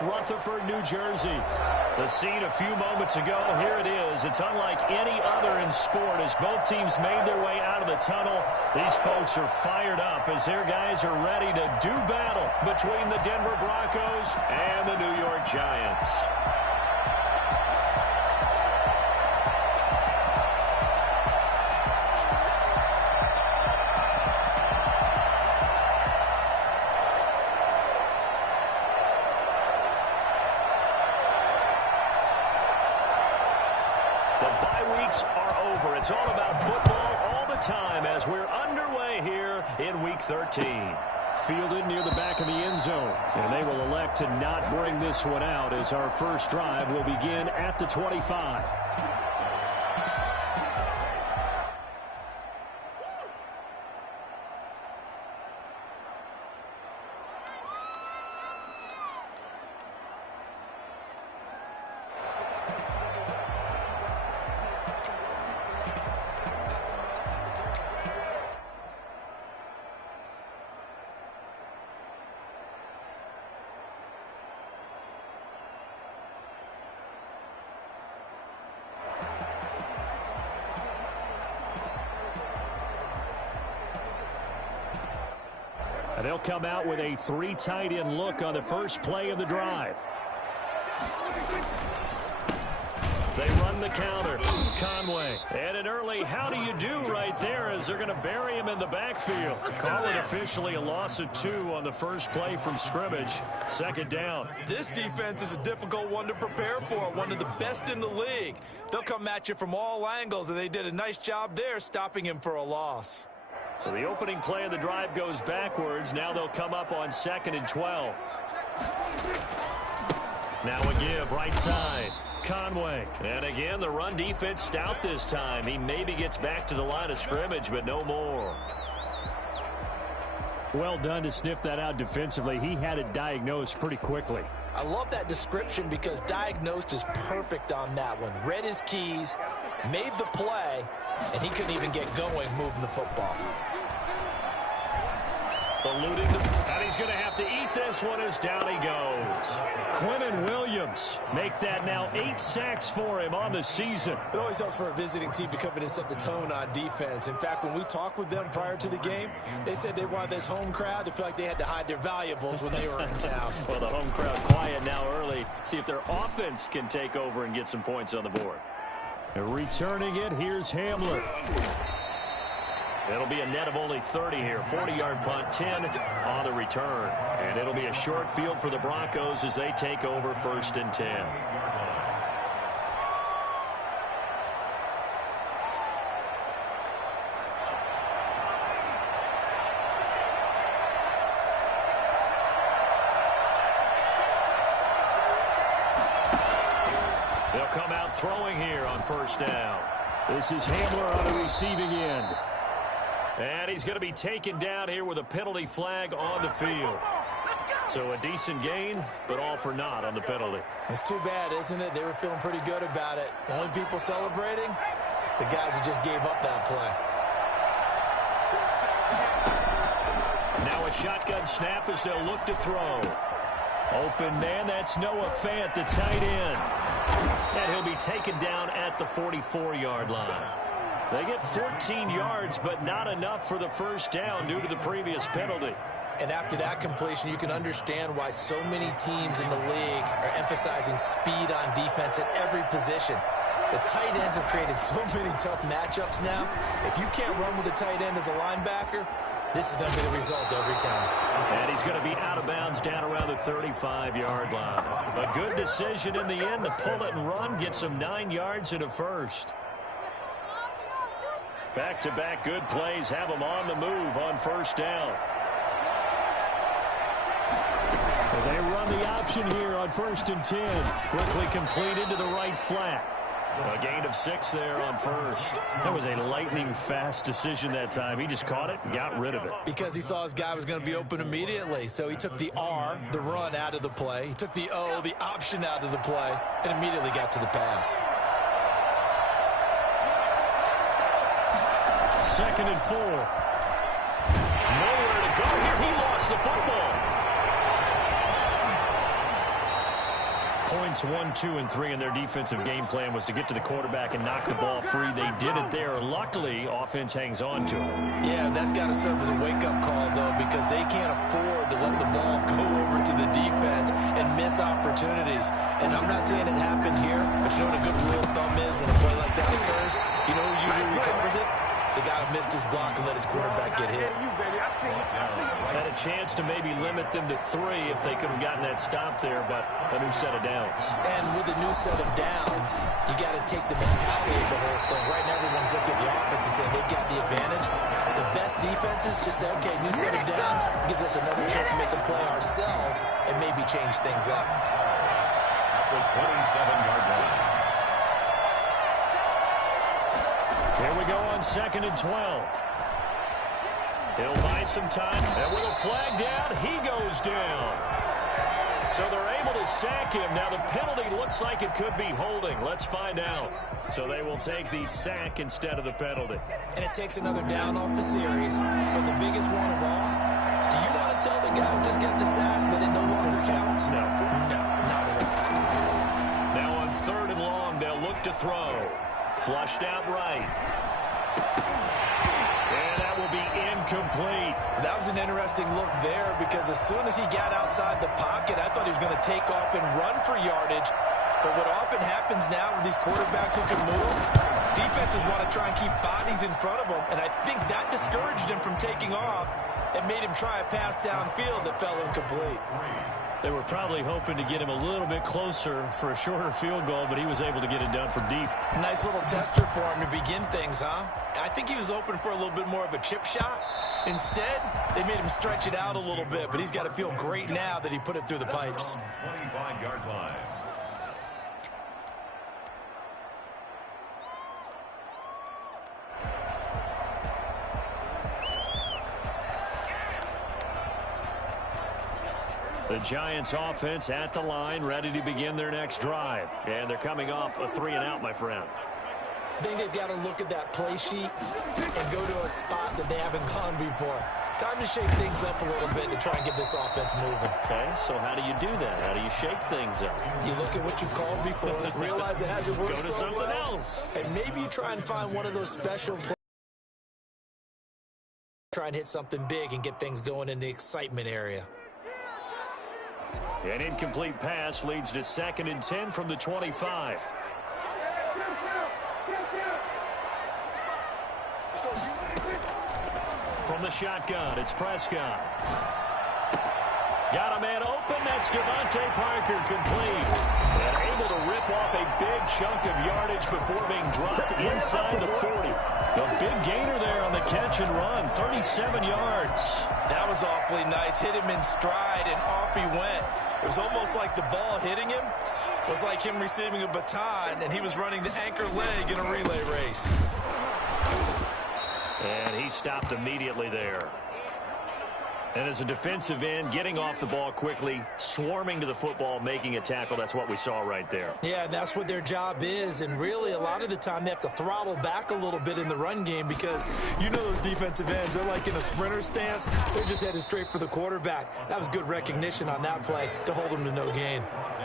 West Rutherford, New Jersey. The scene a few moments ago, here it is. It's unlike any other in sport as both teams made their way out of the tunnel. These folks are fired up as their guys are ready to do battle between the Denver Broncos and the New York Giants. Are over. It's all about football all the time as we're underway here in Week 13. Fielded near the back of the end zone. And they will elect to not bring this one out as our first drive will begin at the 25. And they'll come out with a 3 tight end look on the first play of the drive. They run the counter. Conway. And an early how do you do right there as they're going to bury him in the backfield. Call it officially a loss of 2 on the first play from scrimmage. Second down. This defense is a difficult one to prepare for. One of the best in the league. They'll come at you from all angles, and they did a nice job there stopping him for a loss. So the opening play of the drive goes backwards. Now they'll come up on 2nd and 12. Now a give right side. Conway. And again, the run defense stout this time. He maybe gets back to the line of scrimmage, but no more. Well done to sniff that out defensively. He had it diagnosed pretty quickly. I love that description because diagnosed is perfect on that one. Read his keys, made the play, and he couldn't even get going moving the football. Eluding and he's going to have to eat this one as down he goes. Quinnen Williams make that now 8 sacks for him on the season. It always helps for a visiting team to come in and set the tone on defense. In fact, when we talked with them prior to the game, they said they wanted this home crowd to feel like they had to hide their valuables when they were in town. Well, the home crowd quiet now early. See if their offense can take over and get some points on the board. Returning it, here's Hamler. It'll be a net of only 30 here. 40-yard punt, 10 on the return. And it'll be a short field for the Broncos as they take over 1st and 10. They'll come out throwing here on 1st down. This is Hamler on the receiving end. And he's going to be taken down here with a penalty flag on the field. So a decent gain, but all for naught on the penalty. It's too bad, isn't it? They were feeling pretty good about it. The only people celebrating, the guys who just gave up that play. Now a shotgun snap as they'll look to throw. Open man, that's Noah Fant, the tight end. And he'll be taken down at the 44-yard line. They get 14 yards, but not enough for the 1st down due to the previous penalty. And after that completion, you can understand why so many teams in the league are emphasizing speed on defense at every position. The tight ends have created so many tough matchups now. If you can't run with a tight end as a linebacker, this is going to be the result every time. And he's going to be out of bounds down around the 35-yard line. A good decision in the end to pull it and run, get some 9 yards and a 1st. Back-to-back good plays have them on the move on 1st down. They run the option here on 1st and 10. Quickly completed to the right flat. A gain of 6 there on 1st. That was a lightning-fast decision that time. He just caught it and got rid of it. Because he saw his guy was going to be open immediately. So he took the R, the run, out of the play. He took the O, the option, out of the play, and immediately got to the pass. 2nd and 4. Nowhere to go here. He lost the football. Points 1, 2, and 3 in their defensive game plan was to get to the quarterback and knock the ball free. They did it there. Luckily, offense hangs on to it. Yeah, that's got to serve as a wake-up call, though, because they can't afford to let the ball go over to the defense and miss opportunities. And I'm not saying it happened here, but you know what a good rule of thumb is when a play like that occurs? You know who usually recovers it? The guy who missed his block and let his quarterback get hit. Had a chance to maybe limit them to 3 if they could have gotten that stop there, but a new set of downs. And with a new set of downs, you got to take the mentality of the whole thing. Right now, everyone's looking at the offense and saying they've got the advantage. The best defenses just say, okay, new set of downs gives us another chance to make a play ourselves and maybe change things up. The 27-yard line. Here we go on 2nd and 12. He'll buy some time, and with a flag down, he goes down. So they're able to sack him. Now the penalty looks like it could be holding. Let's find out. So they will take the sack instead of the penalty. And it takes another down off the series. But the biggest one of all, do you want to tell the guy who just got the sack that it no longer counts? No. No, not at all. Now on 3rd and long, they'll look to throw. Flushed out right. And that will be incomplete. That was an interesting look there because as soon as he got outside the pocket, I thought he was going to take off and run for yardage. But what often happens now with these quarterbacks who can move, defenses want to try and keep bodies in front of them. And I think that discouraged him from taking off and made him try a pass downfield that fell incomplete. They were probably hoping to get him a little bit closer for a shorter field goal, but he was able to get it done from deep. Nice little tester for him to begin things, huh? I think he was open for a little bit more of a chip shot. Instead, they made him stretch it out a little bit, but he's got to feel great now that he put it through the pipes. 25-yard line. The Giants offense at the line, ready to begin their next drive. And they're coming off a 3-and-out, my friend. I think they've got to look at that play sheet and go to a spot that they haven't gone before. Time to shake things up a little bit to try and get this offense moving. Okay, so how do you do that? How do you shake things up? You look at what you called before, realize it hasn't worked Go to so something well, else. and maybe you try and find one of those special plays. Try and hit something big and get things going in the excitement area. An incomplete pass leads to 2nd and 10 from the 25. From the shotgun, it's Prescott. Got a man open. That's Devontae Parker, complete. And able to rip off a big chunk of yardage before being dropped inside the 40. A big gainer there on the catch and run, 37 yards. That was awfully nice. Hit him in stride, and off he went. It was almost like the ball hitting him was like him receiving a baton, and he was running the anchor leg in a relay race. And he stopped immediately there. And as a defensive end, getting off the ball quickly, swarming to the football, making a tackle, that's what we saw right there. Yeah, that's what their job is. And really, a lot of the time, they have to throttle back a little bit in the run game because you know those defensive ends, they're like in a sprinter stance. They're just headed straight for the quarterback. That was good recognition on that play to hold them to no gain.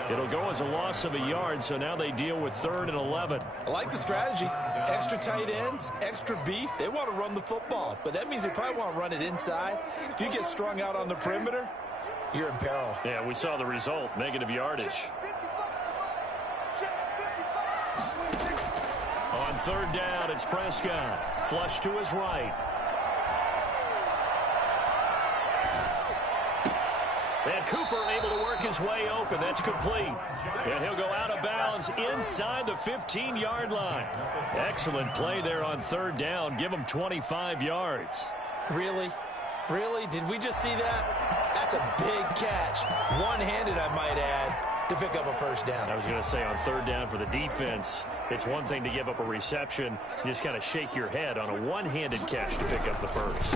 It'll go as a loss of a yard, so now they deal with 3rd and 11. I like the strategy. Extra tight ends, extra beef. They want to run the football, but that means they probably want to run it inside. If you get strung out on the perimeter, you're in peril. Yeah, we saw the result, negative yardage. On 3rd down, it's Prescott. Flush to his right. And Cooper able to work his way open. That's complete. And he'll go out of bounds inside the 15-yard line. Excellent play there on 3rd down. Give him 25 yards. Really? Really? Did we just see that? That's a big catch. One-handed, I might add, to pick up a first down. I was going to say on 3rd down for the defense, it's one thing to give up a reception. You just kind of shake your head on a one-handed catch to pick up the first.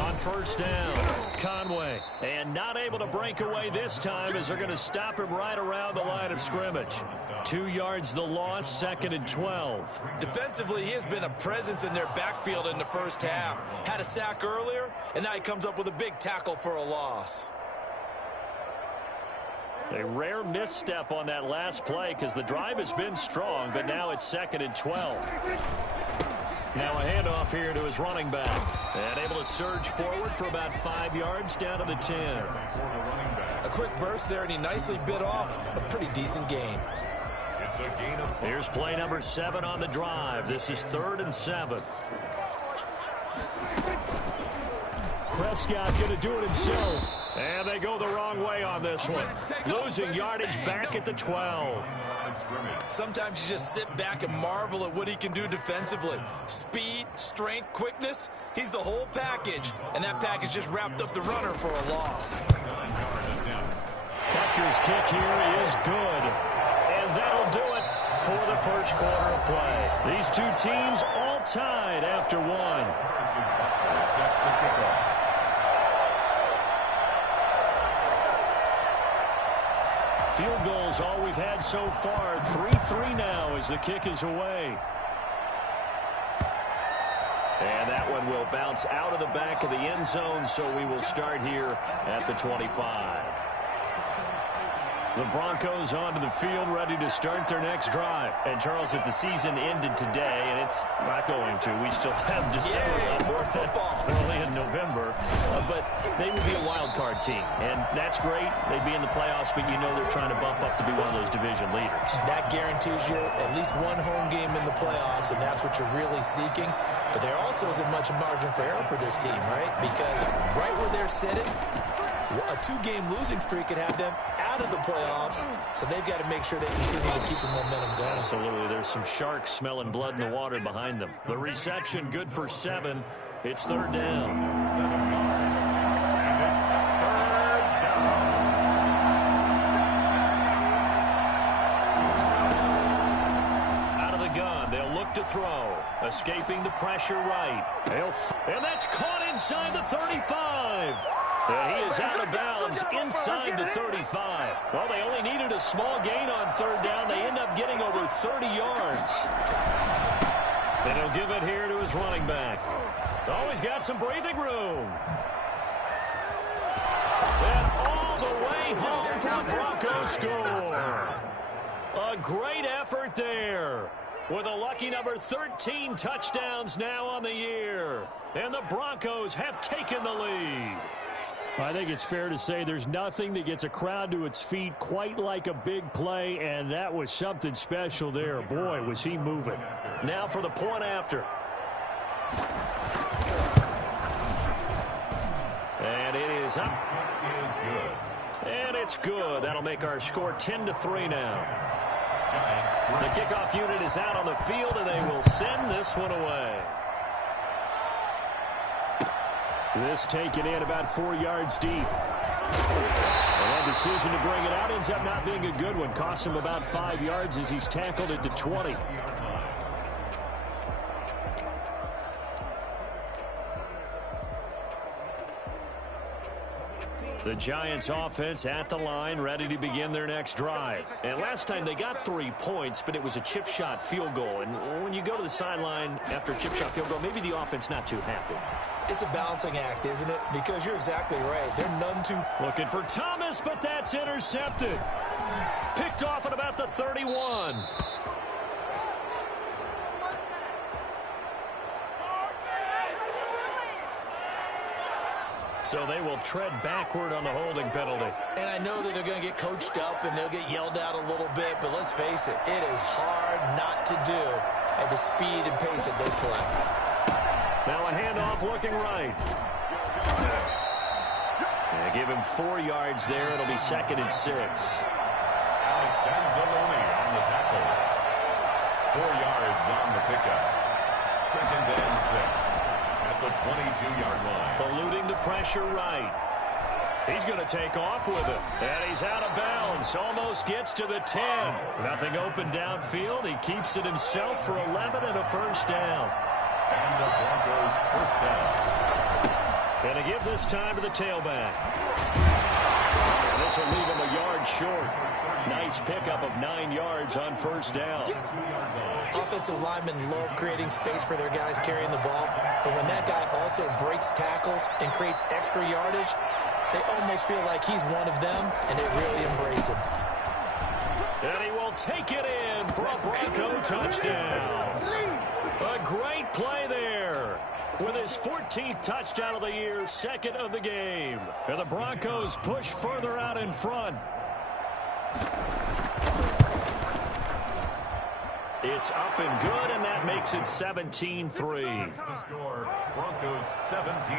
On 1st down, Conway. And not able to break away this time as they're going to stop him right around the line of scrimmage. 2 yards the loss, 2nd and 12. Defensively, he has been a presence in their backfield in the first half. Had a sack earlier, and now he comes up with a big tackle for a loss. A rare misstep on that last play because the drive has been strong, but now it's 2nd and 12. Now a handoff here to his running back. And able to surge forward for about 5 yards down to the 10. A quick burst there, and he nicely bit off a pretty decent gain. Here's play number 7 on the drive. This is 3rd and 7. Prescott going to do it himself. And they go the wrong way on this one. Losing yardage back at the 12. Sometimes you just sit back and marvel at what he can do defensively. Speed, strength, quickness. He's the whole package. And that package just wrapped up the runner for a loss. Butker's kick here is good. And that'll do it for the first quarter of play. These two teams all tied after one. Set to kick off. Field goals all we've had so far. 3-3 now as the kick is away. And that one will bounce out of the back of the end zone, so we will start here at the 25. The Broncos onto the field, ready to start their next drive. And, Charles, if the season ended today, and it's not going to, we still have December left. More football. Early in November. But they would be a wild card team. And that's great. They'd be in the playoffs, but you know they're trying to bump up to be one of those division leaders. That guarantees you at least one home game in the playoffs, and that's what you're really seeking. But there also isn't much margin for error for this team, right? Because right where they're sitting, a 2-game losing streak could have them out of the playoffs, so they've got to make sure they continue to keep the momentum going. Absolutely. There's some sharks smelling blood in the water behind them. The reception good for 7. It's 3rd down. 7 yards, and it's 3rd down. Out of the gun, they'll look to throw. Escaping the pressure right. And that's caught inside the 35. And he is out of bounds inside the 35. Well, they only needed a small gain on 3rd down. They end up getting over 30 yards. And he'll give it here to his running back. Oh, he's got some breathing room. And all the way home for the Broncos score. A great effort there. With a lucky number 13 touchdowns now on the year. And the Broncos have taken the lead. I think it's fair to say there's nothing that gets a crowd to its feet quite like a big play, and that was something special there. Boy, was he moving. Now for the point after. And it is up. And it's good. That'll make our score 10-3 now. The kickoff unit is out on the field, and they will send this one away. This taken in about 4 yards deep. And that decision to bring it out ends up not being a good one. Costs him about 5 yards as he's tackled at the 20. The Giants offense at the line, ready to begin their next drive. And last time they got 3 points, but it was a chip shot field goal. And when you go to the sideline after a chip shot field goal, maybe the offense not too happy. It's a balancing act, isn't it? Because you're exactly right. They're none too... Looking for Thomas, but that's intercepted. Picked off at about the 31. So they will tread backward on the holding penalty. And I know that they're going to get coached up and they'll get yelled at a little bit, but let's face it, it is hard not to do at the speed and pace that they play. Now a handoff looking right. Yeah, give him 4 yards there. It'll be 2nd and 6. Alexander on the tackle. 4 yards on the pickup. 2nd and 6. At the 22-yard line. Eluding the pressure right. He's going to take off with it. And he's out of bounds. Almost gets to the 10. Nothing open downfield. He keeps it himself for 11 and a first down. And the Broncos first down. Going to give this time to the tailback. This will leave him a yard short. Nice pickup of 9 yards on first down. Offensive linemen love creating space for their guys carrying the ball. But when that guy also breaks tackles and creates extra yardage, They almost feel like he's one of them, and they really embrace him. And he will take it in for a Bronco touchdown. A great play there. With his 14th touchdown of the year, second of the game. And the Broncos push further out in front. It's up and good, and that makes it 17-3. Score, Broncos 17,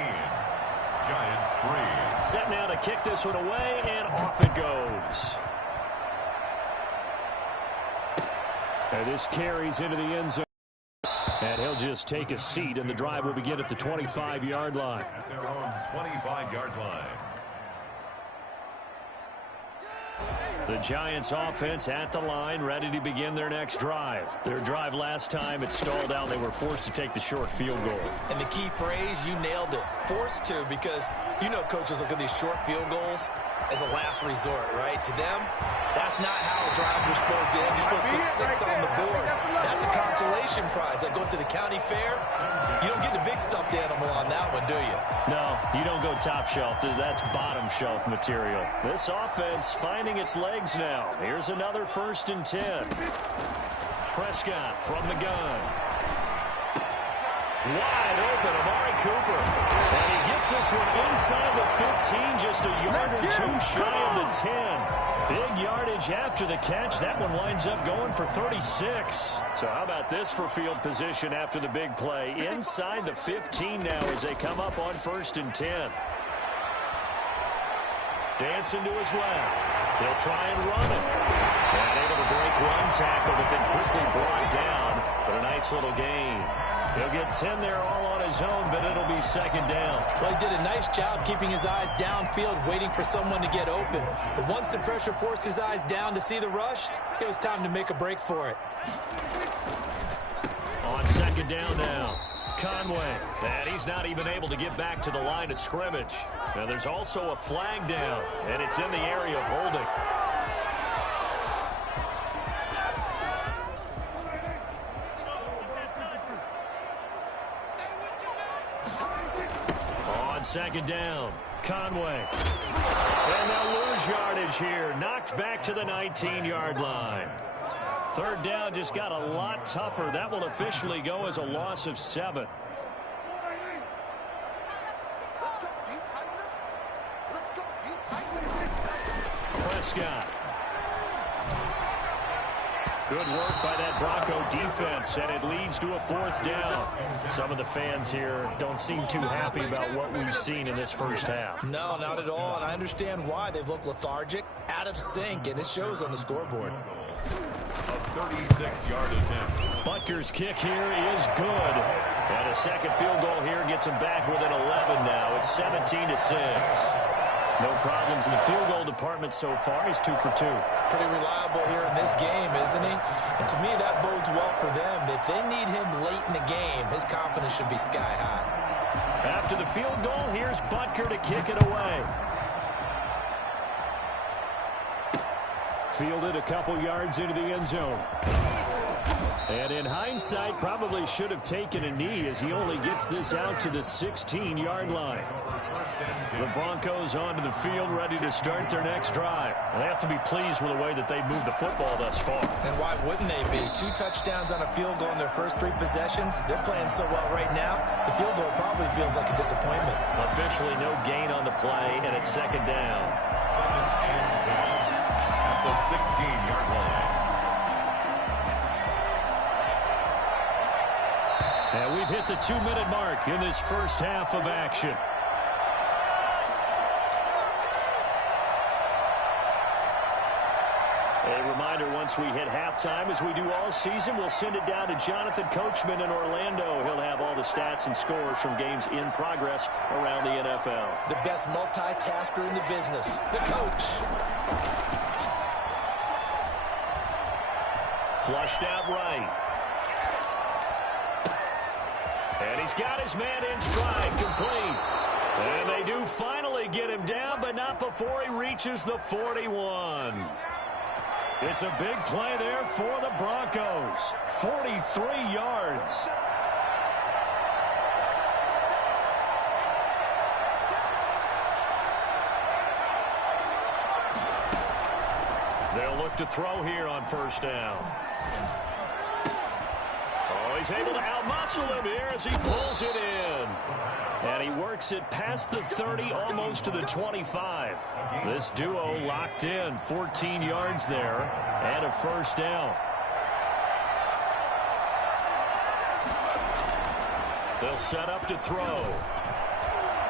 Giants 3. Set now to kick this one away, and off it goes. And this carries into the end zone. And he'll just take a seat, and the drive will begin at the 25-yard line. At their own 25-yard line. The Giants offense at the line, ready to begin their next drive. Their drive last time, it stalled out. They were forced to take the short field goal. And the key phrase, you nailed it. Forced to, because you know coaches look at these short field goals as a last resort, right? To them, that's not how drives are supposed to end. You're supposed to put 6 on the board. That's a consolation prize. Like going to the county fair, you don't get the big stuffed animal on that one, do you? No, you don't go top shelf. That's bottom shelf material. This offense finding its legs now. Here's another 1st and 10. Prescott from the gun. Wide open, Amari Cooper. And he gets this one inside the 15, just a yard or two shy of the 10. Big yardage after the catch. That one winds up going for 36. So how about this for field position after the big play? Inside the 15 now as they come up on 1st and 10. Dancing to his left. They'll try and run it. And able to break one tackle, but then quickly brought down. But a nice little gain. He'll get 10 there all on his own, but it'll be 2nd down. Well, he did a nice job keeping his eyes downfield, waiting for someone to get open. But once the pressure forced his eyes down to see the rush, it was time to make a break for it. On 2nd down now, Conway. And he's not even able to get back to the line of scrimmage. Now there's also a flag down, and it's in the area of holding. On 2nd down, Conway. And they'll lose yardage here. Knocked back to the 19-yard line. 3rd down just got a lot tougher. That will officially go as a loss of 7. Prescott. Good work by that Bronco defense, and it leads to a 4th down. Some of the fans here don't seem too happy about what we've seen in this first half. No, not at all, and I understand why. They've looked lethargic, out of sync, and it shows on the scoreboard. A 36-yard attempt. Butker's kick here is good. And a 2nd field goal here gets him back within 11 now. It's 17-6. No problems in the field goal department so far. He's 2 for 2. Pretty reliable here in this game, isn't he? And to me, that bodes well for them. If they need him late in the game, his confidence should be sky high. After the field goal, here's Butker to kick it away. Fielded a couple yards into the end zone. And in hindsight, probably should have taken a knee as he only gets this out to the 16-yard line. The Broncos onto the field, ready to start their next drive. They have to be pleased with the way that they've moved the football thus far. And why wouldn't they be? 2 touchdowns on a field goal in their first 3 possessions. They're playing so well right now, the field goal probably feels like a disappointment. Officially no gain on the play, and it's 2nd down. 2nd and 10 at the 16-yard line. And we've hit the 2-minute mark in this first half of action. A reminder, once we hit halftime, as we do all season, we'll send it down to Jonathan Coachman in Orlando. He'll have all the stats and scores from games in progress around the NFL. The best multitasker in the business, the coach. Flushed out right. And he's got his man in stride, complete. And they do finally get him down, but not before he reaches the 41. It's a big play there for the Broncos. 43 yards. to throw here on first down. Oh, he's able to outmuscle him here as he pulls it in. And he works it past the 30, almost to the 25. This duo locked in, 14 yards there, and a first down. They'll set up to throw.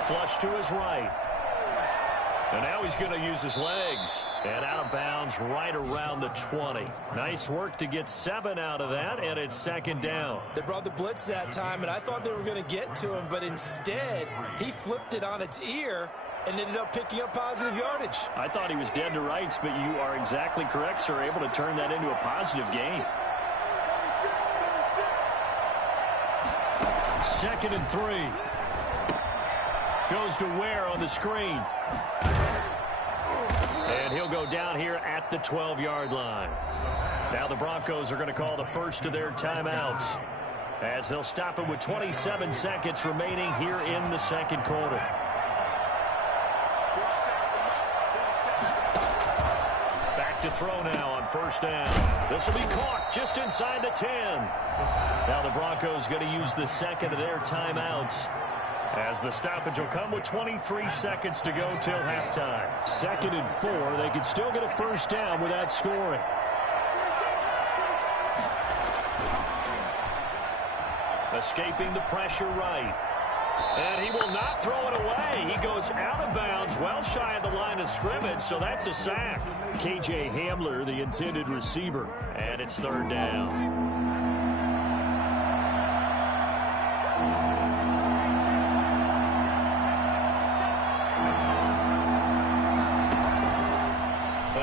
Flush to his right. And now he's going to use his legs. And out of bounds right around the 20. Nice work to get 7 out of that, and it's second down. They brought the blitz that time, and I thought they were going to get to him, but instead he flipped it on its ear and ended up picking up positive yardage. I thought he was dead to rights, but you are exactly correct, sir. Able to turn that into a positive gain. 2nd and 3. Goes to Ware on the screen. And he'll go down here at the 12-yard line. Now the Broncos are going to call the first of their timeouts, as they'll stop it with 27 seconds remaining here in the second quarter. Back to throw now on first down. This will be caught just inside the 10. Now the Broncos going to use the second of their timeouts, as the stoppage will come with 23 seconds to go till halftime. 2nd and 4. They could still get a first down without scoring. Escaping the pressure right. And he will not throw it away. He goes out of bounds, well shy of the line of scrimmage, so that's a sack. KJ Hamler, the intended receiver. And it's 3rd down.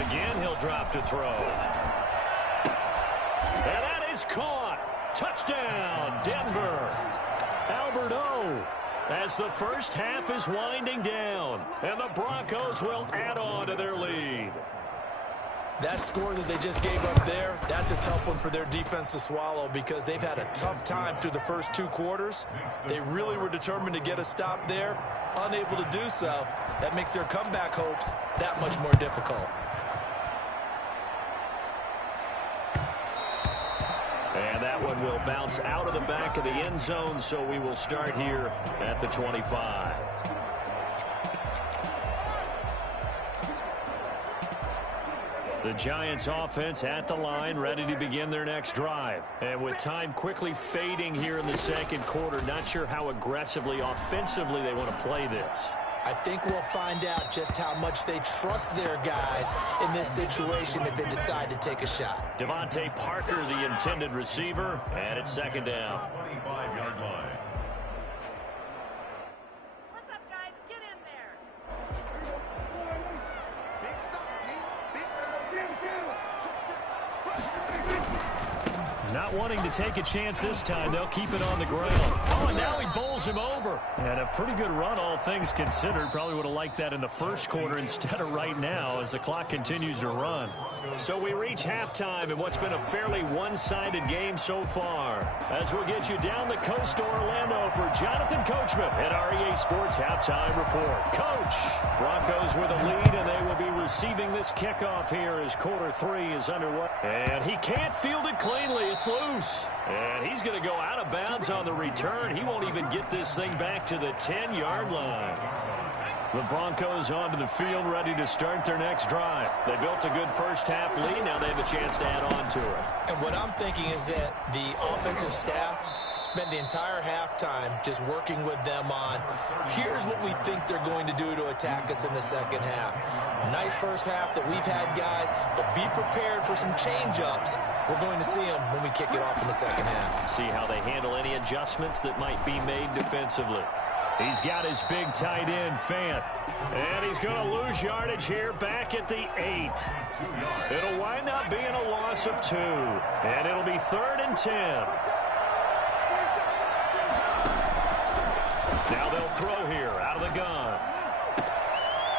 Again, he'll drop to throw. And that is caught. Touchdown, Denver. Albert O, as the first half is winding down, and the Broncos will add on to their lead. That score that they just gave up there, that's a tough one for their defense to swallow, because they've had a tough time through the first 2 quarters. They really were determined to get a stop there, unable to do so. That makes their comeback hopes that much more difficult. And that one will bounce out of the back of the end zone, so we will start here at the 25. The Giants offense at the line, ready to begin their next drive. And with time quickly fading here in the second quarter, not sure how aggressively, offensively they want to play this. I think we'll find out just how much they trust their guys in this situation if they decide to take a shot. Devontae Parker, the intended receiver, and it's second down. 25-yard line. What's up, guys? Get in there. Not wanting to take a chance this time, they'll keep it on the ground. Oh, and now he bowls him over. And a pretty good run, all things considered. Probably would have liked that in the first quarter instead of right now as the clock continues to run. So we reach halftime in what's been a fairly one-sided game so far, as we'll get you down the coast to Orlando for Jonathan Coachman at REA Sports Halftime Report. Coach, Broncos with a lead, and they will be receiving this kickoff here as quarter 3 is underway. And he can't field it cleanly. It's loose. And he's going to go out of bounds on the return. He won't even get this thing back to the 10-yard line. The Broncos onto the field, ready to start their next drive. They built a good first-half lead. Now they have a chance to add on to it. And what I'm thinking is that the offensive staff spent the entire halftime just working with them on, here's what we think they're going to do to attack us in the second half. Nice first half that we've had, guys, but be prepared for some change-ups. We're going to see them when we kick it off in the second half. See how they handle any adjustments that might be made defensively. He's got his big tight end, Fant. And he's going to lose yardage here back at the 8. It'll wind up being a loss of 2. And it'll be 3rd and 10. Now they'll throw here out of the gun.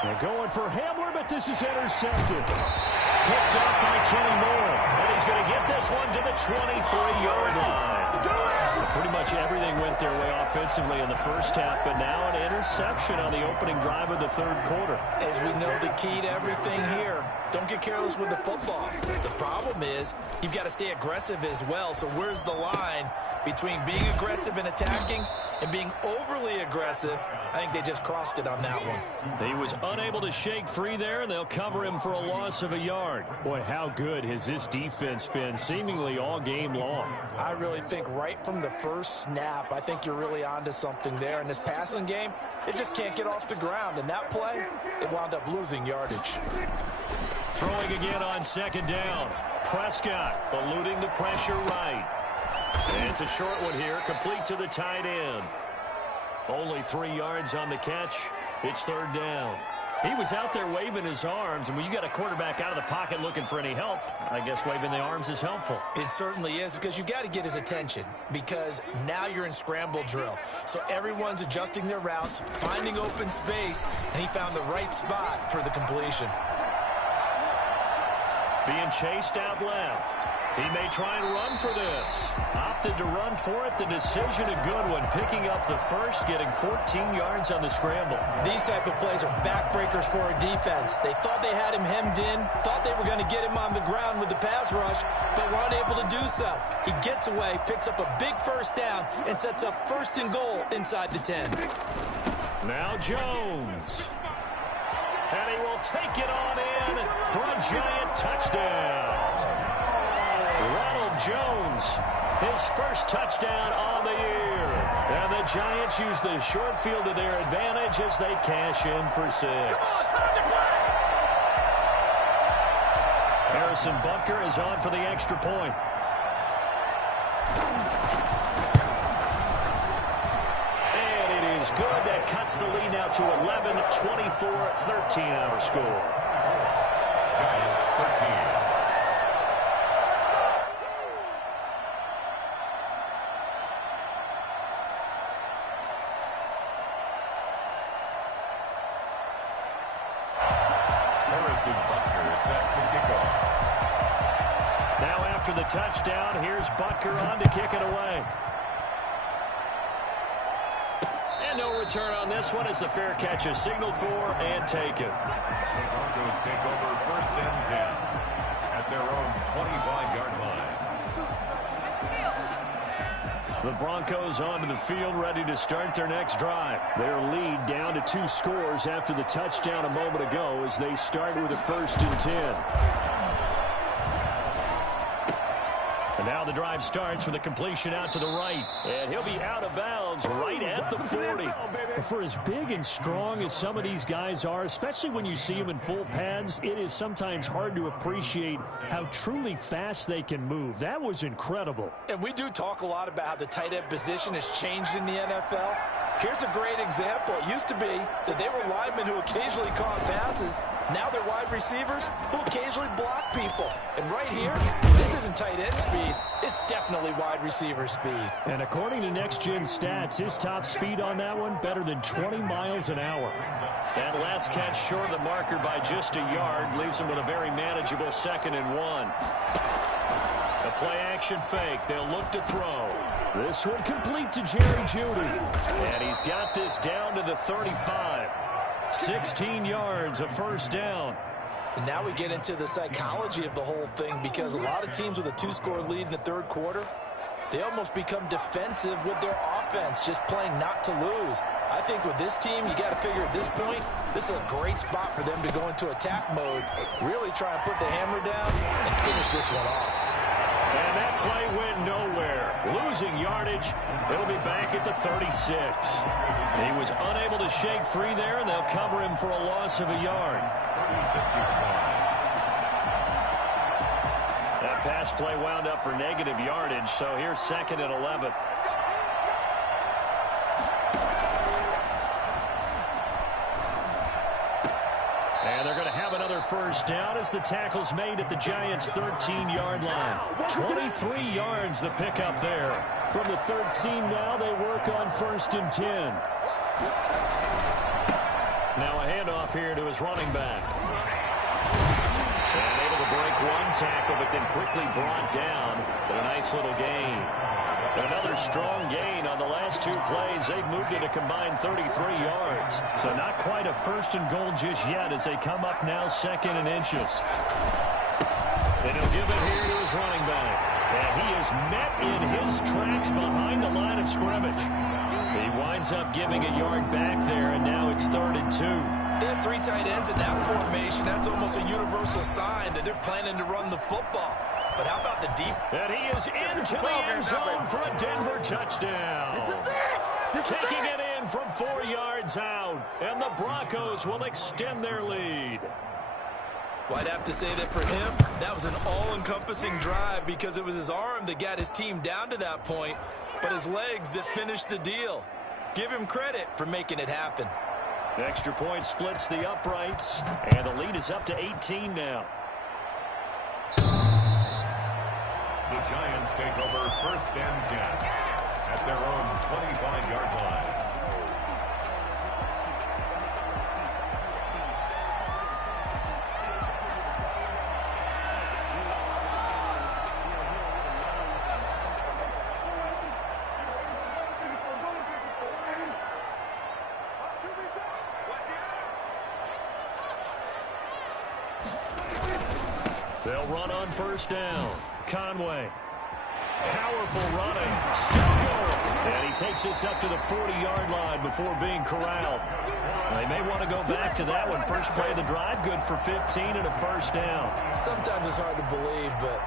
They're going for Hamler, but this is intercepted. Picked up by Kenny Moore. And he's going to get this one to the 23-yard line. Pretty much everything went their way offensively in the first half, but now an interception on the opening drive of the third quarter. As we know, the key to everything here, Don't get careless with the football. The problem is you've got to stay aggressive as well. So where's the line between being aggressive and attacking and being overly aggressive? I think they just crossed it on that one. He was unable to shake free there, and they'll cover him for a loss of a yard. Boy, how good has this defense been seemingly all game long? I really think right from the first snap, I think you're really onto something there. In this passing game, it just can't get off the ground. And that play, it wound up losing yardage. Throwing again on second down. Prescott eluding the pressure right. And it's a short one here, complete to the tight end. Only 3 yards on the catch. It's third down. He was out there waving his arms, and when you got a quarterback out of the pocket looking for any help, I guess waving the arms is helpful. It certainly is, because you've got to get his attention, because now you're in scramble drill. So everyone's adjusting their routes, finding open space, and he found the right spot for the completion. Being chased out left. He may try and run for this. Opted to run for it. The decision a good one. Picking up the first, getting 14 yards on the scramble. These type of plays are backbreakers for a defense. They thought they had him hemmed in, thought they were going to get him on the ground with the pass rush, but were unable to do so. He gets away, picks up a big first down, and sets up first and goal inside the 10. Now Jones. And he will take it on in for a giant touchdown. Ronald Jones, his first touchdown on the year. And the Giants use the short field to their advantage as they cash in for 6. Harrison Butker is on for the extra point. And it is good. That cuts the lead now to 11, 24-13 our score. Giants 13. Now after the touchdown, here's Butker on to kick it away. And no return on this one as the fair catch is signaled for and taken. The Broncos take over first and 10 at their own 25-yard line. The Broncos onto the field, ready to start their next drive. Their lead down to 2 scores after the touchdown a moment ago as they start with a first and 10. And now the drive starts with a completion out to the right. And he'll be out of bounds right at the 40. For as big and strong as some of these guys are, especially when you see them in full pads, it is sometimes hard to appreciate how truly fast they can move. That was incredible. And we do talk a lot about how the tight end position has changed in the NFL. Here's a great example. It used to be that they were linemen who occasionally caught passes. Now they're wide receivers who occasionally block people. And right here, this isn't tight end speed. It's definitely wide receiver speed. And according to Next Gen Stats, his top speed on that one, better than 20 miles an hour. That last catch short of the marker by just a yard leaves him with a very manageable 2nd and 1. The play action fake. They'll look to throw. This one complete to Jerry Jeudy. And he's got this down to the 35. 16 yards, a first down. And now we get into the psychology of the whole thing, because a lot of teams with a 2-score lead in the third quarter, they almost become defensive with their offense, just playing not to lose. I think with this team, you got to figure at this point, this is a great spot for them to go into attack mode, really try and put the hammer down and finish this one off. And that play went nowhere. Losing yardage. It'll be back at the 36. He was unable to shake free there, and they'll cover him for a loss of a yard. 36-yard line. That pass play wound up for negative yardage, so here's 2nd and 11. And they're going to have another first down as the tackle's made at the Giants' 13-yard line. 23 yards the pickup there. From the 13 now, they work on 1st and 10. Now a handoff here to his running back. And able to to break one tackle, but then quickly brought down. But a nice little gain. Another strong gain on the last two plays. They've moved it a combined 33 yards. So not quite a first and goal just yet as they come up now second and inches. And he'll give it here to his running back. And he is met in his tracks behind the line of scrimmage. He winds up giving a yard back there, and now it's 3rd and 2. They have 3 tight ends in that formation. That's almost a universal sign that they're planning to run the football. But how about the deep? And he is into the end zone for a Denver touchdown. This is it. Taking it in from 4 yards out. And the Broncos will extend their lead. Well, I'd have to say that for him, that was an all-encompassing drive because it was his arm that got his team down to that point, but his legs that finished the deal. Give him credit for making it happen. The extra point splits the uprights, and the lead is up to 18 now. The Giants take over 1st and 10 at their own 25-yard line. They'll run on 1st down. Conway. Powerful running. Still going. And he takes this up to the 40-yard line before being corralled. They may want to go back to that one. First play of the drive, good for 15 and a 1st down. Sometimes it's hard to believe, but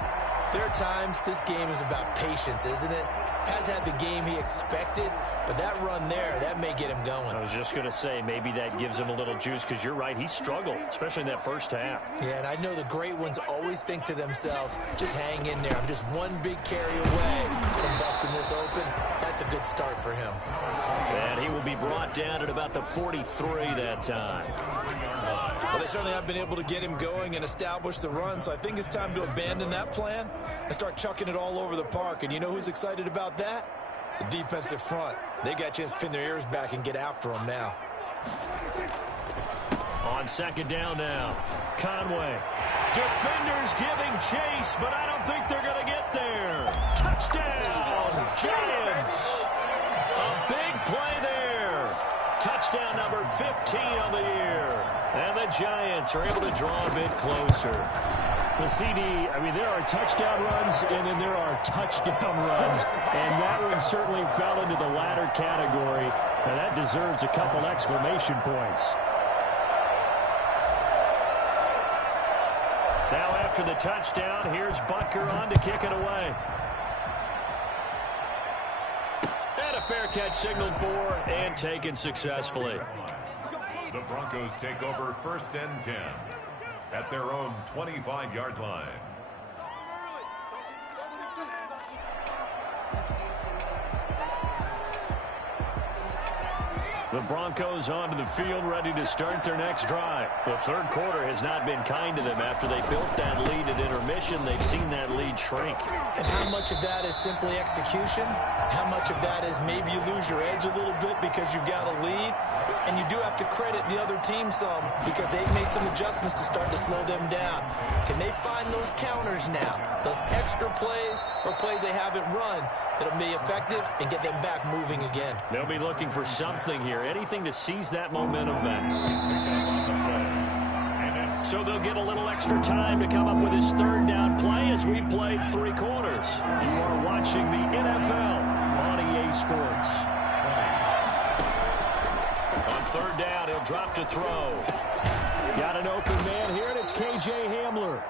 there are times this game is about patience, isn't it? Has had the game he expected, but that run there, that may get him going. I was just going to say, maybe that gives him a little juice because you're right, he struggled, especially in that first half. Yeah, and I know the great ones always think to themselves, just hang in there. I'm just one big carry away from busting this open. That's a good start for him. And he will be brought down at about the 43 that time. Well, they certainly have been able to get him going and establish the run, so I think it's time to abandon that plan and start chucking it all over the park. And you know who's excited about that? The defensive front. They got a chance to pin their ears back and get after him now. On 2nd down now, Conway. Defenders giving chase, but I don't think they're going to get there. Touchdown, Giants. A big play there. Touchdown number 15 on the year. And the Giants are able to draw a bit closer. The CD, I mean, there are touchdown runs, and then there are touchdown runs. And that one certainly fell into the latter category. And that deserves a couple exclamation points. Now after the touchdown, here's Butker on to kick it away. And a fair catch signaled for and taken successfully. The Broncos take over 1st and 10 at their own 25-yard line. The Broncos onto the field, ready to start their next drive. The 3rd quarter has not been kind to them. After they built that lead at intermission, they've seen that lead shrink. And how much of that is simply execution? How much of that is maybe you lose your edge a little bit because you've got a lead? And you do have to credit the other team some because they've made some adjustments to start to slow them down. Can they find those counters now? Those extra plays or plays they haven't run that'll be effective and get them back moving again. They'll be looking for something here, anything to seize that momentum back. So they'll get a little extra time to come up with his 3rd down play as we've played 3 quarters. You are watching the NFL on EA Sports. On 3rd down, he'll drop to throw. Got an open man here, and it's K.J. Hamler.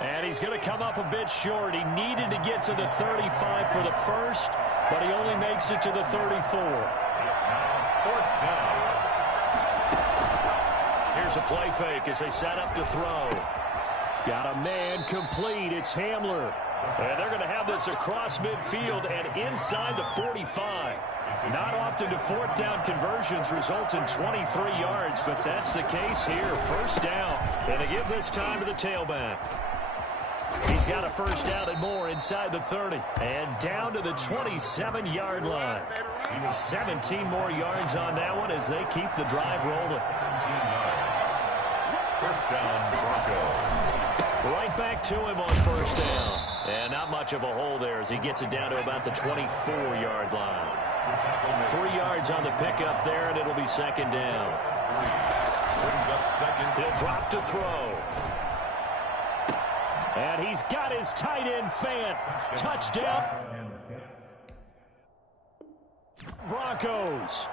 And he's going to come up a bit short. He needed to get to the 35 for the first, but he only makes it to the 34. It's now 4th down. Here's a play fake as they set up to throw. Got a man complete. It's Hamler. And they're going to have this across midfield and inside the 45. Not often do 4th down conversions result in 23 yards, but that's the case here. 1st down. And they give this time to the tailback. He's got a 1st down and more inside the 30. And down to the 27-yard line. 17 more yards on that one as they keep the drive rolling. 1st down, Broncos. Right back to him on first down. And not much of a hole there as he gets it down to about the 24-yard line. 3 yards on the pickup there, and it'll be second down. He'll drop to throw. And he's got his tight end Fant. Touchdown. Broncos.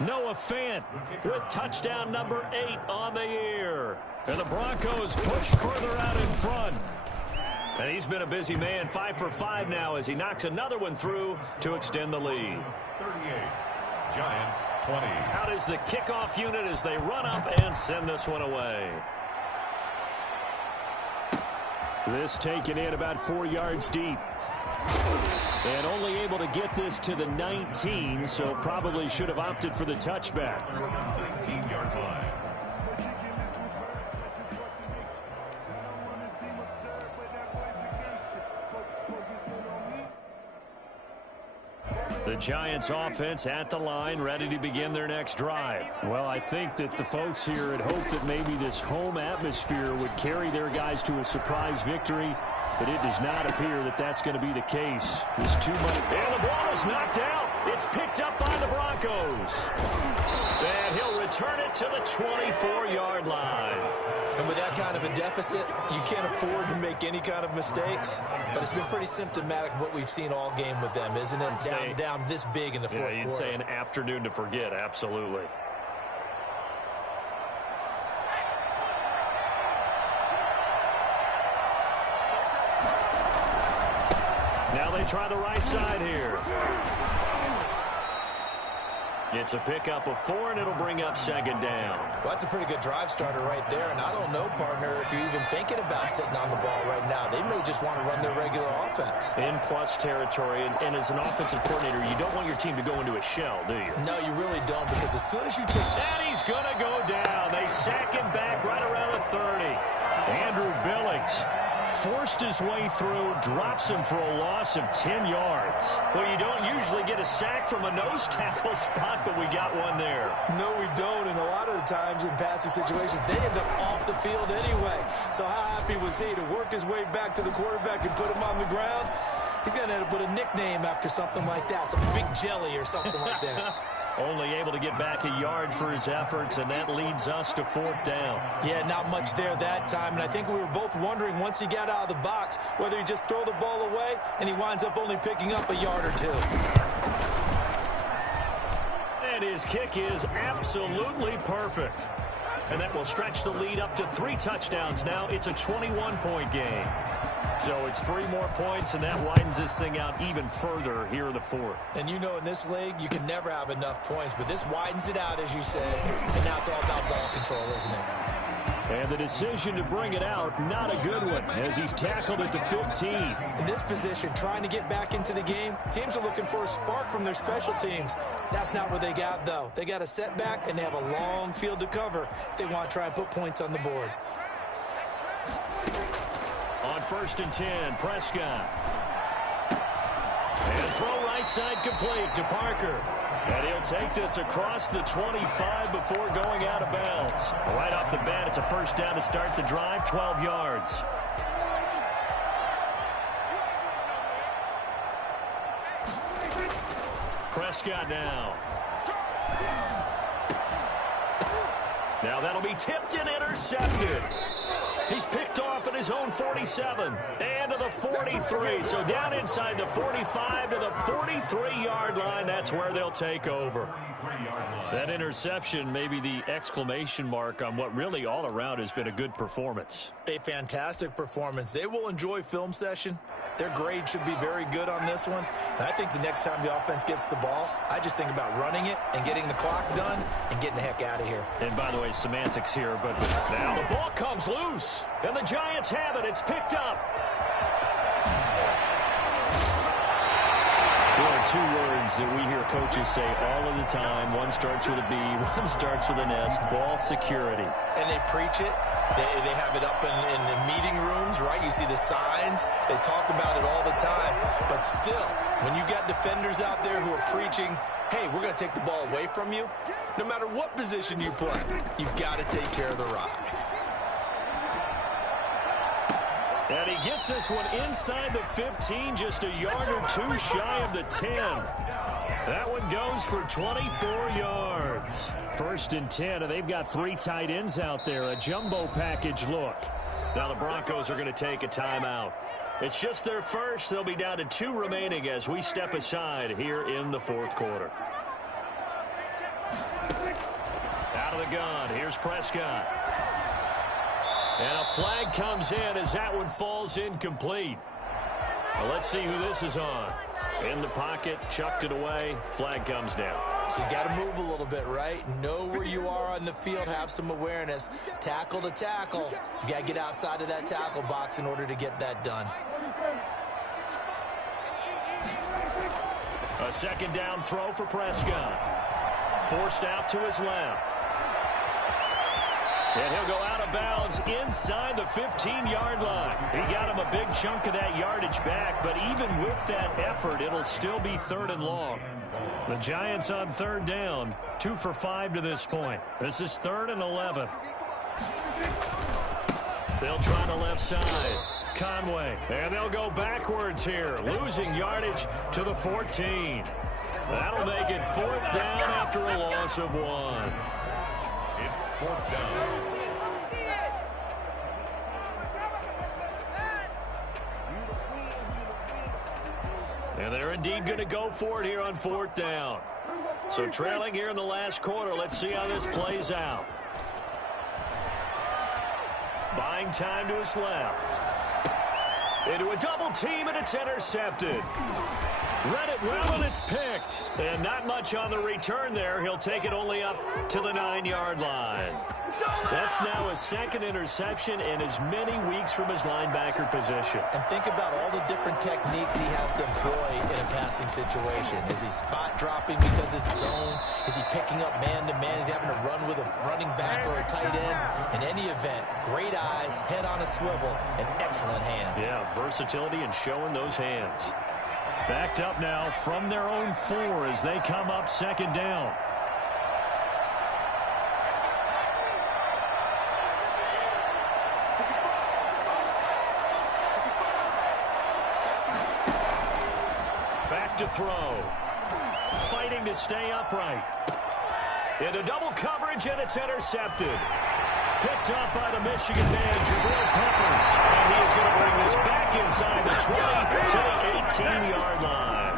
Noah Fant with touchdown number 8 on the year. And the Broncos push further out in front. And he's been a busy man, 5 for 5 now as he knocks another one through to extend the lead. 38, Giants 20. Out is the kickoff unit as they run up and send this one away. This taken in about 4 yards deep. And only able to get this to the 19, so probably should have opted for the touchback. 19-yard line. The Giants offense at the line, ready to begin their next drive. Well, I think that the folks here had hoped that maybe this home atmosphere would carry their guys to a surprise victory, but it does not appear that that's going to be the case. There's too much. And the ball is knocked out. It's picked up by the Broncos. And he'll return it to the 24-yard line. And with that kind of a deficit, you can't afford to make any kind of mistakes. But it's been pretty symptomatic of what we've seen all game with them, isn't it? Down this big in the fourth quarter. You'd say an afternoon to forget, absolutely. Now they try the right side here. It's a pickup of 4, and it'll bring up second down. Well, that's a pretty good drive starter right there. And I don't know, partner, if you're even thinking about sitting on the ball right now. They may just want to run their regular offense. In plus territory, and as an offensive coordinator, you don't want your team to go into a shell, do you? No, you really don't, because as soon as you take... And he's going to go down. They sack him back right around the 30. Andrew Billings forced his way through, drops him for a loss of 10 yards. Well, you don't usually get a sack from a nose tackle spot, but we got one there. No, we don't, and a lot of the times in passing situations, they end up off the field anyway. So how happy was he to work his way back to the quarterback and put him on the ground? He's going to end up with a nickname after something like that, some Big Jelly or something like that. Only able to get back a yard for his efforts, and that leads us to fourth down. Yeah, not much there that time, and I think we were both wondering once he got out of the box whether he just throw the ball away, and he winds up only picking up a yard or 2. And his kick is absolutely perfect. And that will stretch the lead up to 3 touchdowns now. It's a 21-point game. So it's 3 more points, and that widens this thing out even further here in the fourth. And you know in this league, you can never have enough points, but this widens it out, as you said, and now it's all about ball control, isn't it? And the decision to bring it out, not a good one, as he's tackled at the 15. In this position, trying to get back into the game, teams are looking for a spark from their special teams. That's not what they got, though. They got a setback, and they have a long field to cover if they want to try and put points on the board. On 1st and 10, Prescott. And throw right side complete to Parker. And he'll take this across the 25 before going out of bounds. Right off the bat, it's a first down to start the drive, 12 yards. Prescott now. Now that'll be tipped and intercepted. He's picked off at his own 47 and to the 43. So down inside the 45 to the 43-yard line. That's where they'll take over. That interception may be the exclamation mark on what really all around has been a good performance. A fantastic performance. They will enjoy film session. Their grade should be very good on this one. And I think the next time the offense gets the ball, I just think about running it and getting the clock done and getting the heck out of here. And by the way, semantics here, but now the ball comes loose. And the Giants have it. It's picked up. There are 2 words that we hear coaches say all of the time. One starts with a B, one starts with an S. Ball security. And they preach it. They have it up in the meeting rooms, right? You see the signs. They talk about it all the time. But still, when you got defenders out there who are preaching, hey, we're going to take the ball away from you, no matter what position you play, you've got to take care of the rock. And he gets this one inside the 15, just a yard or two shy of the 10. That one goes for 24 yards. 1st and 10, and they've got 3 tight ends out there. A jumbo package look. Now the Broncos are going to take a timeout. It's just their first. They'll be down to 2 remaining as we step aside here in the 4th quarter. Out of the gun, here's Prescott. And a flag comes in as that one falls incomplete. Well, let's see who this is on. In the pocket, chucked it away, flag comes down. So you got to move a little bit, right? Know where you are on the field, have some awareness. Tackle to tackle. You got to get outside of that tackle box in order to get that done. A 2nd down throw for Prescott. Forced out to his left. And he'll go out of bounds inside the 15-yard line. He got him a big chunk of that yardage back, but even with that effort, it'll still be 3rd and long. The Giants on 3rd down, 2 for 5 to this point. This is 3rd and 11. They'll try the left side. Conway, and they'll go backwards here, losing yardage to the 14. That'll make it 4th down after a loss of 1. It's 4th down. And they're indeed going to go for it here on 4th down. So trailing here in the last quarter. Let's see how this plays out. Buying time to his left. Into a double team, and it's intercepted. Read it well, and it's picked. And not much on the return there. He'll take it only up to the 9-yard line. That's now his 2nd interception in as many weeks from his linebacker position. And think about all the different techniques he has to employ in a passing situation. Is he spot dropping because it's zone? Is he picking up man-to-man? Is he having to run with a running back or a tight end? In any event, great eyes, head on a swivel, and excellent hands. Yeah, versatility and showing those hands. Backed up now from their own 4 as they come up 2nd down. Back to throw. Fighting to stay upright. Into double coverage, and it's intercepted. Picked up by the Michigan man, Jabril Peppers. And he is going to bring this back inside the 20 to the 18-yard line.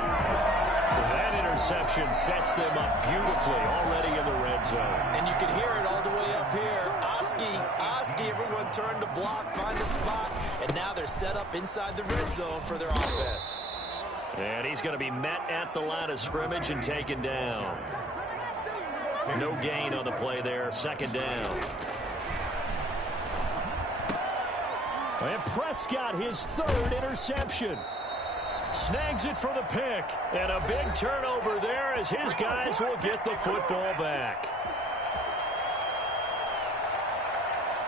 That interception sets them up beautifully already in the red zone. And you can hear it all the way up here. Oski, everyone turned to block, find a spot, and now they're set up inside the red zone for their offense. And he's going to be met at the line of scrimmage and taken down. No gain on the play there, 2nd down. And Prescott, his 3rd interception. Snags it for the pick. And a big turnover there as his guys will get the football back.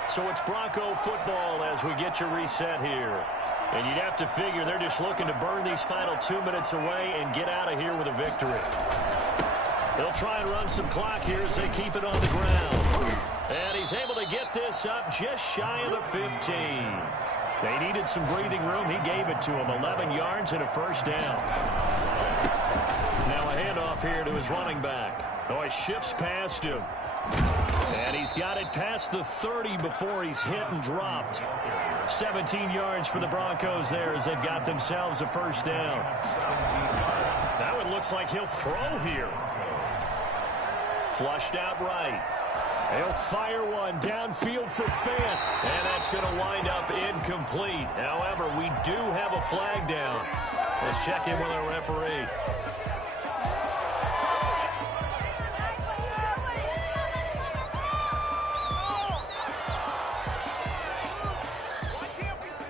So it's Bronco football as we get you reset here. And you'd have to figure they're just looking to burn these final 2 minutes away and get out of here with a victory. They'll try and run some clock here as they keep it on the ground. And he's able to get this up just shy of the 15. They needed some breathing room. He gave it to him. 11 yards and a 1st down. Now a handoff here to his running back. Oh, he shifts past him. And he's got it past the 30 before he's hit and dropped. 17 yards for the Broncos there as they've got themselves a 1st down. That one looks like he'll throw here. Flushed out right. He'll fire one downfield for Fant. And that's going to wind up incomplete. However, we do have a flag down. Let's check in with our referee.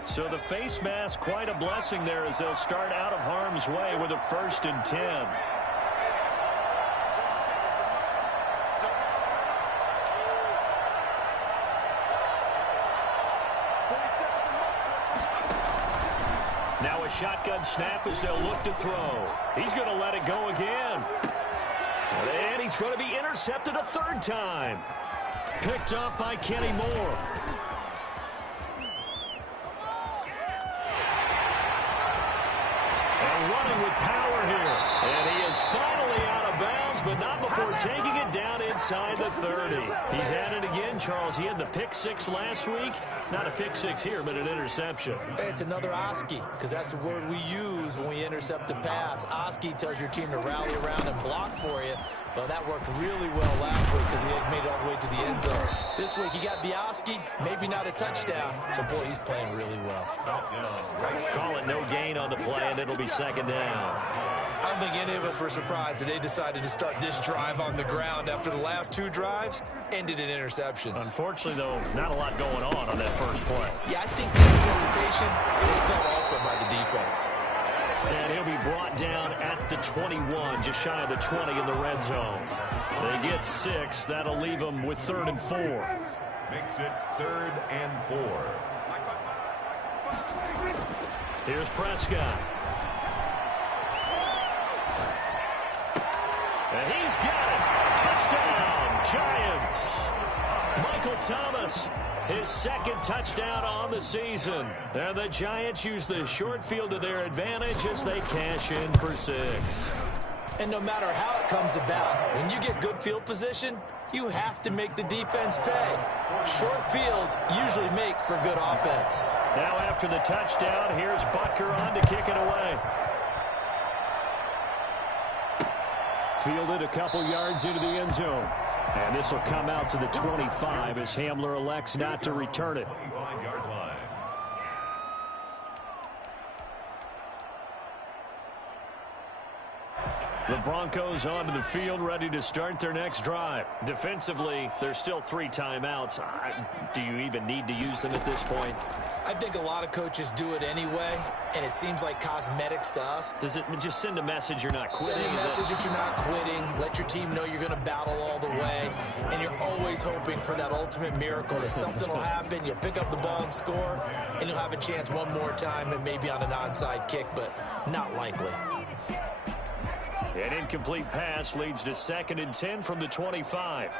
So the face mask, quite a blessing there as they'll start out of harm's way with a 1st and 10. Now a shotgun snap as they'll look to throw. He's going to let it go again. And he's going to be intercepted a 3rd time. Picked up by Kenny Moore. running with power here. And he is finally out of bounds, but not before taking it down inside the 30. He's at it again, Charles. He had the pick six last week. Not a pick six here, but an interception. It's another Oski, because that's the word we use when we intercept a pass. Oski tells your team to rally around and block for you. But that worked really well last week because he had made it all the way to the end zone. This week, he got the Oski, maybe not a touchdown, but boy, he's playing really well. Call it no gain on the play, and it'll be second down. I don't think any of us were surprised that they decided to start this drive on the ground after the last two drives ended in interceptions. Unfortunately, though, not a lot going on that first play. Yeah, I think the anticipation was felt also by the defense. And he'll be brought down at the 21, just shy of the 20 in the red zone. They get 6. That'll leave them with 3rd and 4. Makes it 3rd and 4. Here's Prescott. And he's got it. Touchdown, Giants. Michael Thomas, his second touchdown on the season. And the Giants use the short field to their advantage as they cash in for 6. And no matter how it comes about, when you get good field position, you have to make the defense pay. Short fields usually make for good offense. Now after the touchdown, here's Butker on to kick it away. Fielded a couple yards into the end zone. And this will come out to the 25 as Hamler elects not to return it. The Broncos onto the field, ready to start their next drive. Defensively, there's still 3 timeouts. Do you even need to use them at this point? I think a lot of coaches do it anyway, and it seems like cosmetics to us. Does it just send a message you're not quitting? Send a message that you're not quitting. Let your team know you're going to battle all the way, and you're always hoping for that ultimate miracle that something will happen, you'll pick up the ball and score, and you'll have a chance one more time and maybe on an onside kick, but not likely. An incomplete pass leads to 2nd and 10 from the 25.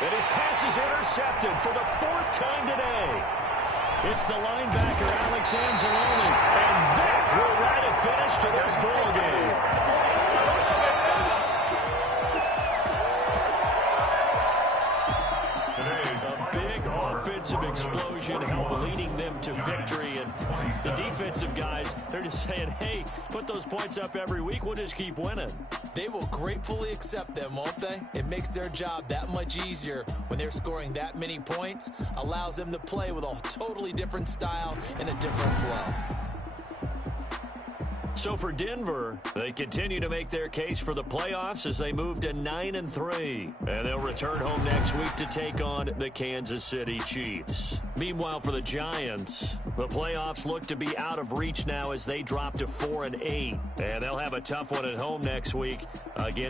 And his pass is intercepted for the 4th time today. It's the linebacker, Alex Anzalone, and that will write a finish to this ball game. Offensive explosion help leading them to victory, and the defensive guys, they're just saying, hey, put those points up every week, we'll just keep winning. They will gratefully accept them, won't they? It makes their job that much easier when they're scoring that many points, allows them to play with a totally different style and a different flow. So for Denver, they continue to make their case for the playoffs as they move to 9-3. And they'll return home next week to take on the Kansas City Chiefs. Meanwhile, for the Giants, the playoffs look to be out of reach now as they drop to 4-8. And they'll have a tough one at home next week against